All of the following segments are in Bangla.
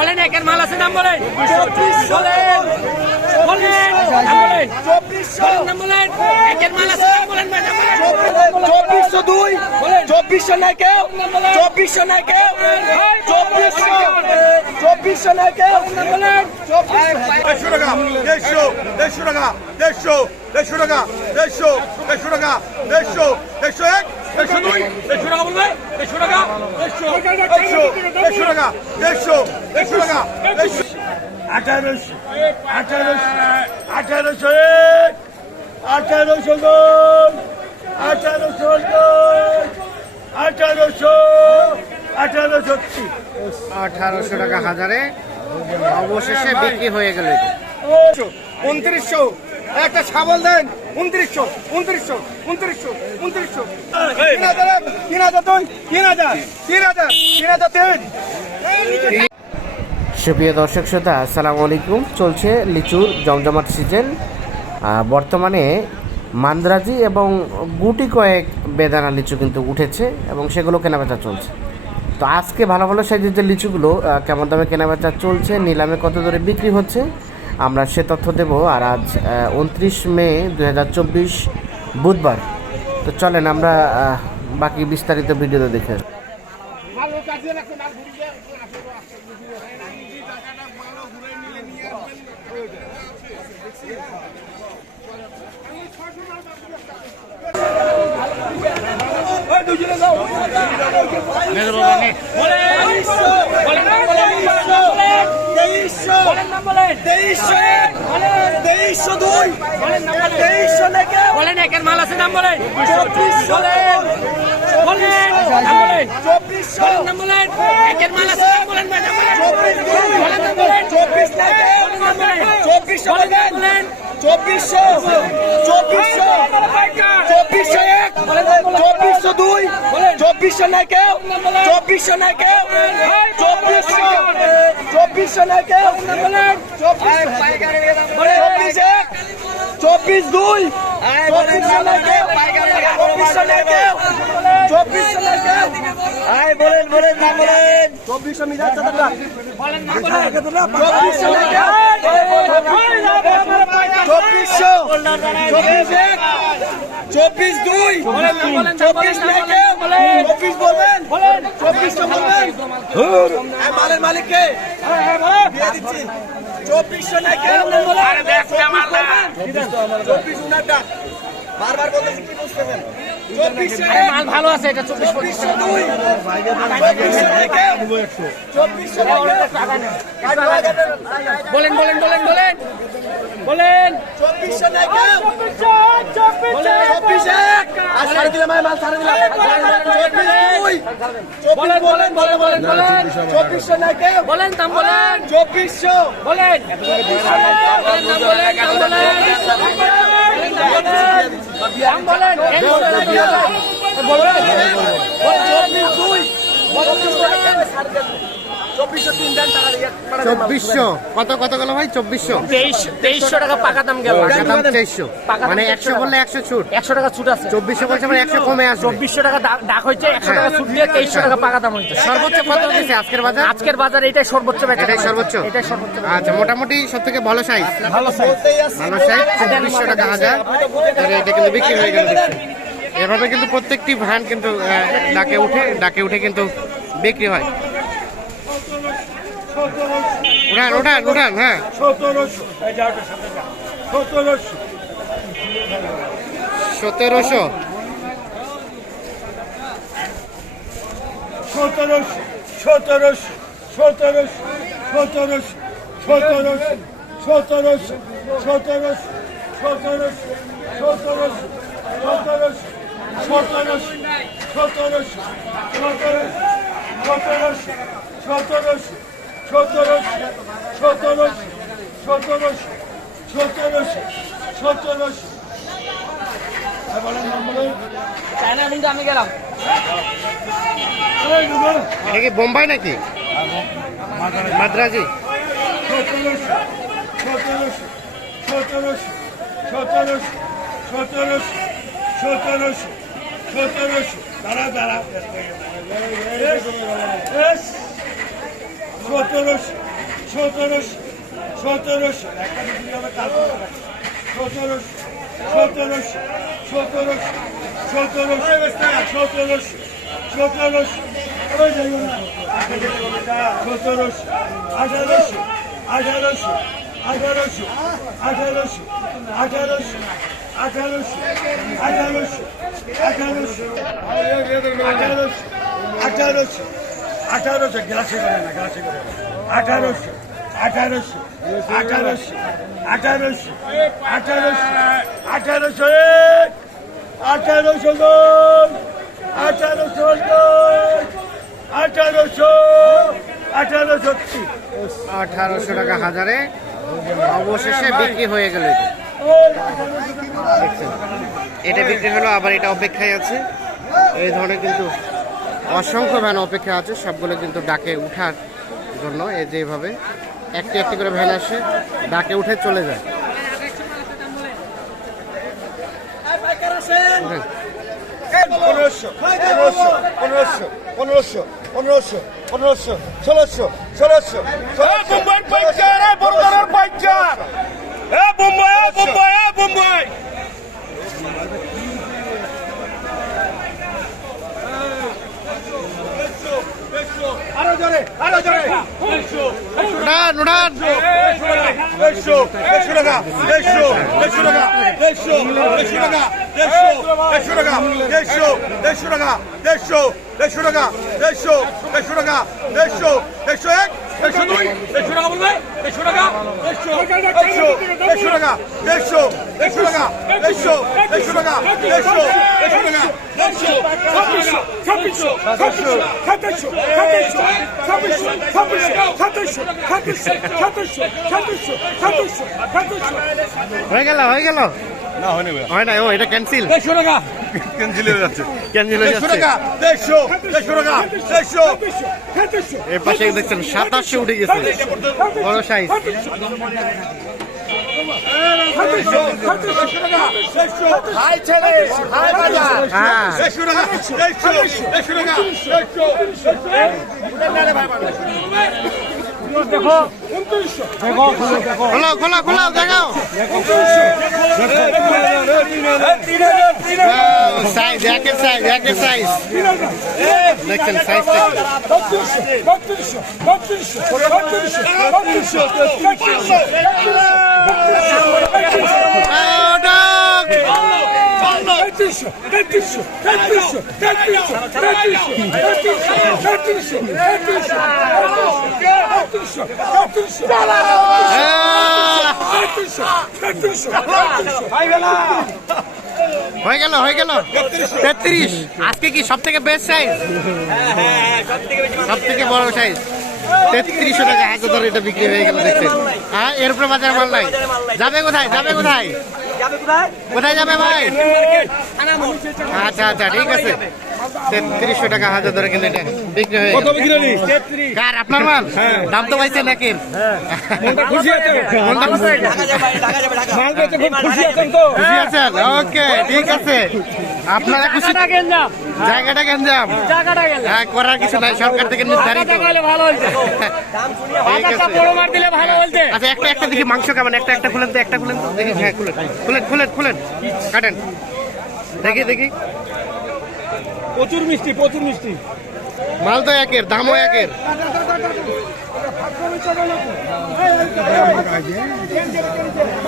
বলেন একের মাল আছে নাম বলেন। বলেন বলেন নাম বলেন। বলেন নাম বলেন। একের মাল আছে নাম বলেন ম্যাডাম চব্বিশশো দুই চব্বিশশো নাই কেউ। চব্বিশশো নাই কেউ। চব্বিশশো চব্বিশশো নাই কেউ। দেড়শো টাকা দেড়শো দেড়শো টাকা দেড়শো দেড়শো টাকা দেড়শো দেড়শো টাকা দেড়শো দেড়শো এক। দেড়শো দুই দেড়শো টাকা বলবে দেড়শো টাকা দেড়শো দেড়শো দেড়শো টাকা দেড়শো দেড়শো টাকা দেড়শো আঠারোশো আঠারোশো আঠারোশো এক আঠারোশো আঠারোশো আঠারোশো আঠারোশো আঠারোশো টাকা হাজারে অবশেষে বিক্রি হয়ে গেল উনত্রিশশো। একটা ছাগল দেন। উনত্রিশশো উনত্রিশশো উনত্রিশশো উনত্রিশশো। তিন হাজার তিন হাজার দুই তিন হাজার তিন হাজার তিন হাজার তিন। সুপ্রিয় দর্শক শ্রোতা আসসালামু আলাইকুম। চলছে লিচুর জমজমাট সিজন। বর্তমানে মান্দ্রাজি এবং গুটি কয়েক বেদানা লিচু কিন্তু উঠেছে এবং সেগুলো কেনাবেচা চলছে। তো আজকে ভালো ভালো সাইজের যে লিচুগুলো কেমন দামে কেনাবেচা চলছে নিলামে কত দরে বিক্রি হচ্ছে আমরা সে তথ্য দেব আর আজ উনত্রিশ মে দু হাজার চব্বিশ বুধবার তো চলেন আমরা বাকি বিস্তারিত ভিডিওতে দেখে। তেইশশো তেইশশো এক তেইশশো দুই। তেইশশো থেকে বলেন। একের মাল আছে নাম বলেন। চব্বিশশো। বলেন চব্বিশশো। নাম বলেন। চব্বিশ চব্বিশশো চব্বিশশো চব্বিশশো এক, চব্বিশশো দুই, চব্বিশশো নাই কেউ, চব্বিশশো নাই কেউ, চব্বিশশো চব্বিশশো নাই কেউ, চব্বিশ এক, চব্বিশ দুই, চব্বিশশো নাই কেউ, চব্বিশশো নাই কেউ আয় বলেন বলেন না বলেন। চব্বিশশো মিটার চব্বিশশো চব্বিশ দুই। চব্বিশ চব্বিশ বলবেন চব্বিশশো বলবেন মালের মালিককে দিয়ে দিচ্ছি। চব্বিশশো চব্বিশ উনার ডাক। বারবার বলতেছি কি বুঝতেছেন মাল ভালো আছে, এটা চব্বিশ পঁচিশশো দুই বলেন বলেন বলেন বলেন। বলেন। বলেন, দাম বলেন। বলেন বলেন। বলেন, দাম বলেন দাম বলেন। বলেন। চব্বিশশো তিন দেন চব্বিশশো। কত কত গেল ভাই? চব্বিশশো। তেইশ তেইশশো টাকা পাকা দাম গেল। তেইশশো। মানে একশো বললে একশো ছুট। একশো টাকা ছুট আছে। চব্বিশশো বলছে মানে একশো কমে আসবে। চব্বিশশো টাকা ডাক হয়েছে একশো টাকা ছুট দিয়ে তেইশশো টাকা পাকা দাম হয়েছে। সর্বোচ্চ কত দিয়েছে আজকের বাজার? আজকের বাজার এটাই সর্বোচ্চ এটাই সর্বোচ্চ? এটাই সর্বোচ্চ আচ্ছা মোটামুটি সব থেকে ভালো সাইজ ভালো সাইজ ভালো সাইজ চব্বিশশো টাকা হাজার। এটা কিন্তু বিক্রি হয়ে গেল। এভাবে কিন্তু প্রত্যেকটি ভ্যান কিন্তু ডাকে উঠে ডাকে উঠে কিন্তু বিক্রি হয়। উঠান উঠান উঠান হ্যাঁ সতেরোশো সতেরোশো সতেরোশো সতেরোশো সতেরোশো সতেরোশো সতেরোশো সতেরোশো সতেরোশো সতেরোশো সতেরোশো সতেরোশো সতেরোশো সতেরোশো সতেরোশো সতেরোশো সতেরোশো সতেরোশো সতেরোশো সতেরোশো সতেরোশো সতেরোশো নম্বরে চায়না কিন্তু আমি গেলাম এটা কি বোম্বাই নাকি মাদ্রাজি সতেরোশো সতেরোশো সতেরোশো সতেরোশো সতেরোশো সতেরোশো সতেরোশো দাঁড়া দাঁড়া সতেরোশো সতেরোশো সতেরোশো একটা বিক্রি হবে তারপর সতেরোশো সতেরোশো সতেরোশো সতেরোশো সতেরোশো সতেরোশো সতেরোশো আঠারোশো আঠারোশো আঠারোশো আঠারোশো আঠারোশো আঠারোশো আঠারোশো আঠারোশো গ্লাসে করে না গ্লাসে করে আঠারোশো আঠারোশো আঠারোশো আঠারোশো আঠারোশো আঠারোশো এক আঠারোশো দুই আঠারোশো দুই আঠারোশো আঠারোশো আঠারোশো টাকা হাজারে অবশেষে বিক্রি হয়ে গেল। এটা বিক্রি হলো আবার এটা অপেক্ষায় আছে। এই ধরনের কিন্তু অসংখ্য ভ্যান অপেক্ষা আছে সবগুলো কিন্তু ডাকে উঠার জন্য এই যেভাবে একটি একটি করে ভ্যান আসে ডাকে উঠে চলে যায় পনেরোশো পনেরোশো পনেরোশো পনেরোশো পনেরোশো পনেরোশো ষোলোশো ষোলোশো মুম্বাই আরও জোরে আরও জোরে উড়ান উড়ান একশো একশো টাকা একশো একশো টাকা একশো একশো টাকা একশো টাকা একশো একশো টাকা একশো একশো এক একশো দুই একশো টাকা বলবে? একশো টাকা? একশো। একশো একশো টাকা একশো একশো টাকা একশো একশো টাকা একশো একশো টাকা একশো ছাব্বিশশো ছাব্বিশশো ছাব্বিশশো সাতাশশো। হয়ে গেল হয়ে গেল। না হয়নি হয় না ও এটা ক্যান্সেল দেড়শো টাকা ক্যান্সেল হয়ে যাচ্ছে ক্যান্সেল হয়ে যাচ্ছে টাকা দেড়শো দেড়শো টাকা দেড়শো এর পাশে দেখছেন সাতাশশো উঠে গেছে বড় সাইজ ছেলে হ্যাঁ দেখো। দেখো খোলো খোলো খোলো দেখো। সাইজ একের সাইজ একের সাইজ দেখছেন সাইজ বত্রিশশো হয়ে গেল হয়ে গেল তেত্রিশ আজকে কি সব থেকে বেস্ট সাইজ সব থেকে বড় সাইজ তেত্রিশশো টাকা হাজার ধরে এটা বিক্রি হয়ে গেল দেখছেন হ্যাঁ এর উপরে বাজার মাল নাই যাবে কোথায় যাবে কোথায় কোথায়? যাবে ভাই? আচ্ছা আচ্ছা ঠিক আছে। তেত্রিশশো টাকা হাজার ধরে কিন্তু এটা বিক্রি হয়ে গেল কার আপনার মাল? দাম তো পাইছে নাকি খুশি আছেন? ওকে ঠিক আছে। আপনারা খুশি জায়গাটা গেঞ্জাম। হ্যাঁ করার কিছু নাই সরকার থেকে নির্ধারিত আছে। আচ্ছা একটা একটা দেখি মাংস কেমন? একটা একটা খুলেন তো একটা খুলেন তো। দেখি হ্যাঁ খুলেন। খুলেন খুলেন খুলেন। কাটেন। দেখি দেখি। প্রচুর মিষ্টি প্রচুর মিষ্টি মাল তো একের দামও একের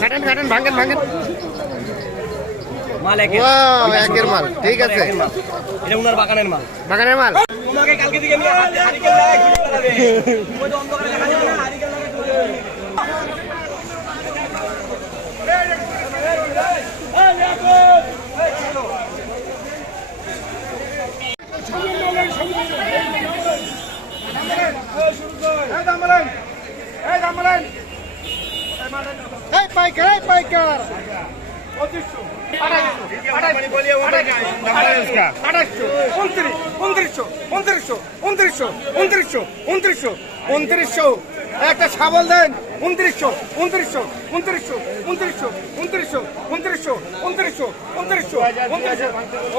কাটেন কাটেন ভাঙেন ভাঙেন মাল একের মাল ঠিক আছে এটা উনার বাগানের মাল বাগানের মাল তোমাকে কালকে দিকে আমি হারিকেল লাগাই ওই তো অন্ধকারে দেখা যাবে না হারিকেল লাগাই এই পাইকার এই পাইকার উনত্রিশশো উনত্রিশশো উনত্রিশশো উনত্রিশশো উনত্রিশশো উনত্রিশশো। একটা শাবল দেন উনত্রিশশো উনত্রিশশো উনত্রিশশো উনত্রিশশো উনত্রিশশো উনত্রিশশো উনত্রিশশো উনত্রিশশো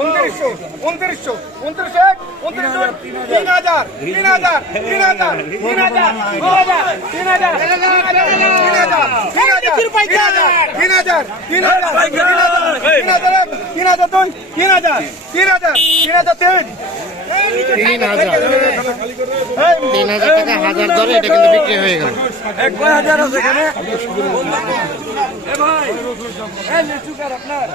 উনত্রিশশো উনত্রিশশো উনত্রিশশো উনত্রিশশো তিন হাজার তিন হাজার তিন হাজার তিন হাজার তিন হাজার তিন হাজার তিন হাজার তিন হাজার তিন হাজার তিন হাজার তিন হাজার তিন হাজার দুই তিন হাজার তিন হাজার তিন হাজার তিন। তিন হাজার তিন হাজার টাকা হাজার দরে এটা কিন্তু বিক্রি হয়ে গেল। এক কয় হাজার আছে এখানে? আপনার?